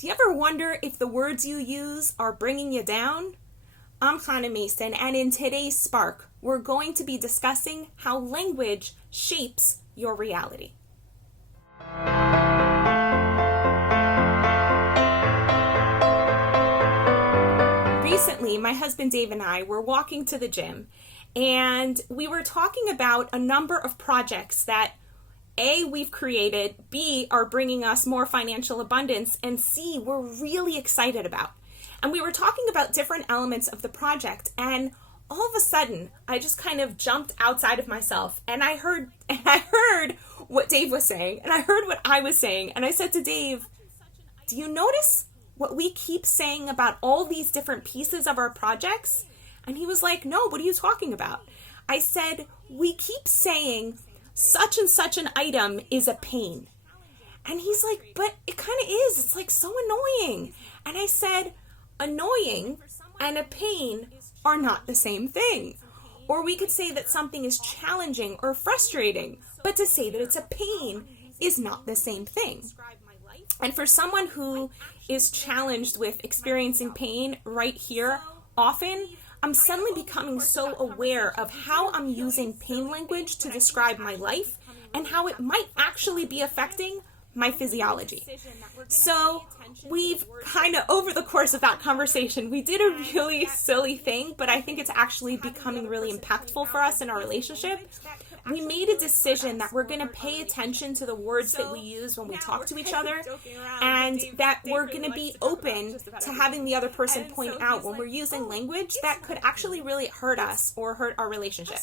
Do you ever wonder if the words you use are bringing you down? I'm Hannah Mason, and in today's Spark, we're going to be discussing how language shapes your reality. Recently, my husband Dave and I were walking to the gym, and we were talking about a number of projects that A, we've created, B, are bringing us more financial abundance, and C, we're really excited about. And we were talking about different elements of the project, and all of a sudden, I just kind of jumped outside of myself, and I heard what Dave was saying, and I heard what I was saying, and I said to Dave, do you notice what we keep saying about all these different pieces of our projects? And he was like, no, what are you talking about? I said, we keep saying such and such an item is a pain. And he's like, but it kind of is. It's like so annoying. And I said, annoying and a pain are not the same thing. Or we could say that something is challenging or frustrating, but to say that it's a pain is not the same thing. And for someone who is challenged with experiencing pain right here often, I'm suddenly becoming so aware of how I'm using pain language to describe my life and how it might actually be affecting my physiology. So we've kind of, over the course of that conversation, we did a really silly thing, but I think it's actually becoming really impactful for us in our relationship. We made a decision that we're going to pay attention to the words that we use when we talk to each other, and that we're going to be open to having the other person point out when we're using language that could actually really hurt us or hurt our relationship.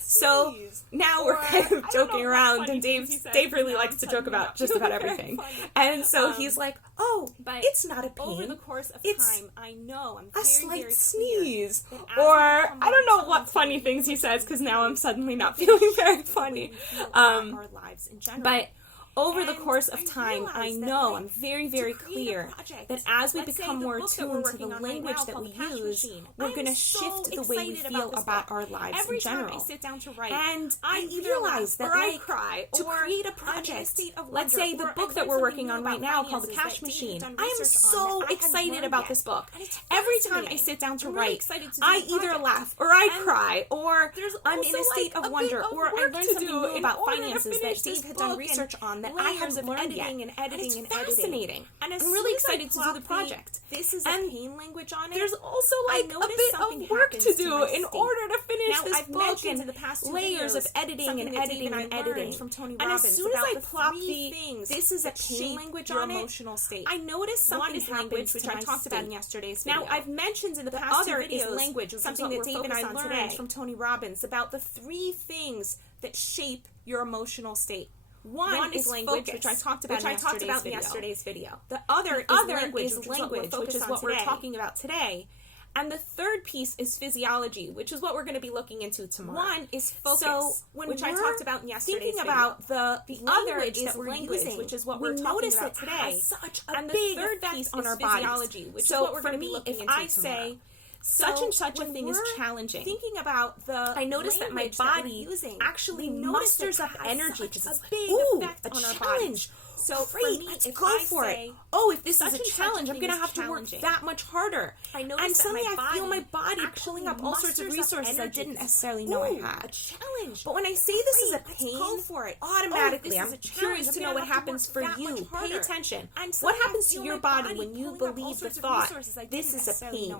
So now we're kind of joking around, and Dave really likes to joke about just about everything. And so he's like, oh, it's not a pain. It's a slight sneeze. Or I don't know what funny things he says, because now I'm suddenly not feeling very funny. But over the course of time, I know, I'm very, very clear that as we become more attuned to the language that we use, we're going to shift the way we feel about our lives in general. And I realize that, to create a project, let's say the book that we're working on right now called The Cash Machine, I am so excited about this book. Every time I sit down to write, I either laugh or I cry, or I'm in a state of wonder, or I learned something new about finances that Dave had done research on that I haven't learned yet. And it's fascinating. And I'm really excited to do the project. This is a pain language on it. There's also like a bit of work to do in order to finish this book, and layers of editing and editing and editing. And as soon as I plop the this is a pain language on emotional state, I noticed something language, which I talked about in yesterday's video. Now I've mentioned in the past two videos, is language, something that Dave and I learned from Tony Robbins about the 3 things that shape your emotional state. One is language, focus, which I talked about in yesterday's video. The other is language, which is what we're talking about today. And the third piece is physiology, which is what we're going to be looking into tomorrow. One is focus, which I talked about in yesterday's video. About the other is language, which is what we're talking about today. And the third piece on our physiology, which is what we're going to be looking into tomorrow. Such and such a thing is challenging. Thinking about I noticed that my body actually musters up energy because it's like, a challenge. So great, let's go for it. Oh, if this is a challenge, I'm going to have to work that much harder. And suddenly I feel my body pulling up all sorts of resources I didn't necessarily know I had. A challenge. But when I say this is a pain, automatically I'm curious to know what happens for you. Pay attention. What happens to your body when you believe the thought, this is a pain?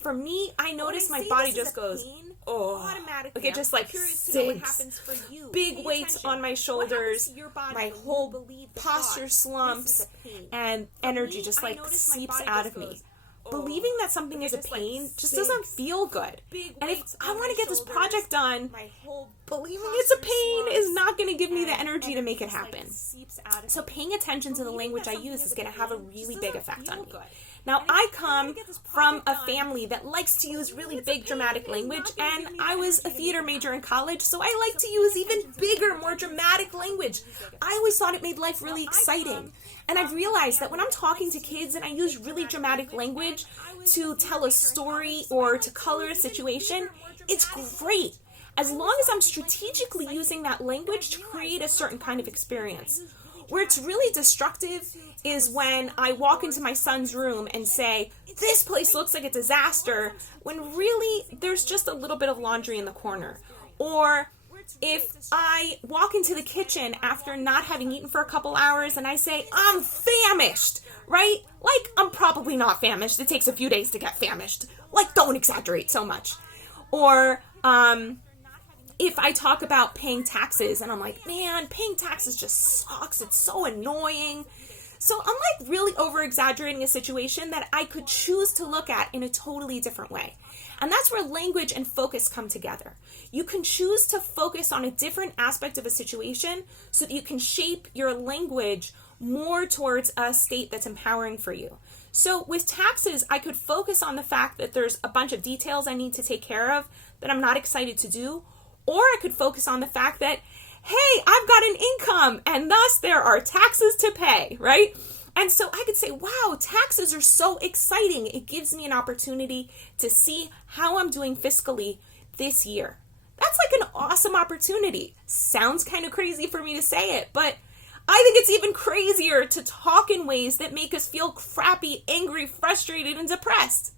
For me, I notice my body just goes, like it just like sinks. Big weights on my shoulders, my whole posture slumps, and energy just like seeps out of me. Believing that something is a pain just doesn't feel good. And if I want to get this project done, believing it's a pain is not going to give me the energy to make it happen. So paying attention to the language I use is going to have a really big effect on me. Now, I come from a family that likes to use really big dramatic language, and I was a theater major in college, so I like to use even bigger, more dramatic language. I always thought it made life really exciting. And I've realized that when I'm talking to kids and I use really dramatic language to tell a story or to color a situation, it's great, as long as I'm strategically using that language to create a certain kind of experience. Where it's really destructive is when I walk into my son's room and say, this place looks like a disaster, when really there's just a little bit of laundry in the corner. Or if I walk into the kitchen after not having eaten for a couple hours and I say, I'm famished, right? Like, I'm probably not famished. It takes a few days to get famished. Like, don't exaggerate so much. Or if I talk about paying taxes and I'm like, man, paying taxes just sucks. It's so annoying. So I'm like really over-exaggerating a situation that I could choose to look at in a totally different way. And that's where language and focus come together. You can choose to focus on a different aspect of a situation so that you can shape your language more towards a state that's empowering for you. So with taxes, I could focus on the fact that there's a bunch of details I need to take care of that I'm not excited to do. Or I could focus on the fact that, hey, I've got an income and thus there are taxes to pay, right? And so I could say, wow, taxes are so exciting. It gives me an opportunity to see how I'm doing fiscally this year. That's like an awesome opportunity. Sounds kind of crazy for me to say it, but I think it's even crazier to talk in ways that make us feel crappy, angry, frustrated, and depressed.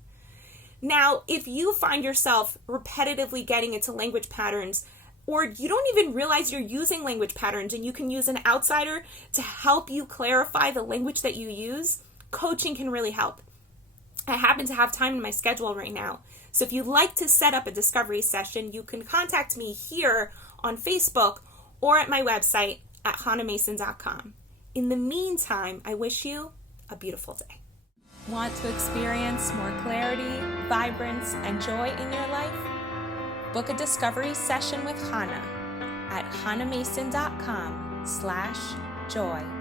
Now, if you find yourself repetitively getting into language patterns, or you don't even realize you're using language patterns and you can use an outsider to help you clarify the language that you use, coaching can really help. I happen to have time in my schedule right now. So if you'd like to set up a discovery session, you can contact me here on Facebook or at my website at hannahmason.com. In the meantime, I wish you a beautiful day. Want to experience more clarity, vibrance, and joy in your life? Book a discovery session with Hannah at hannahmason.com/joy.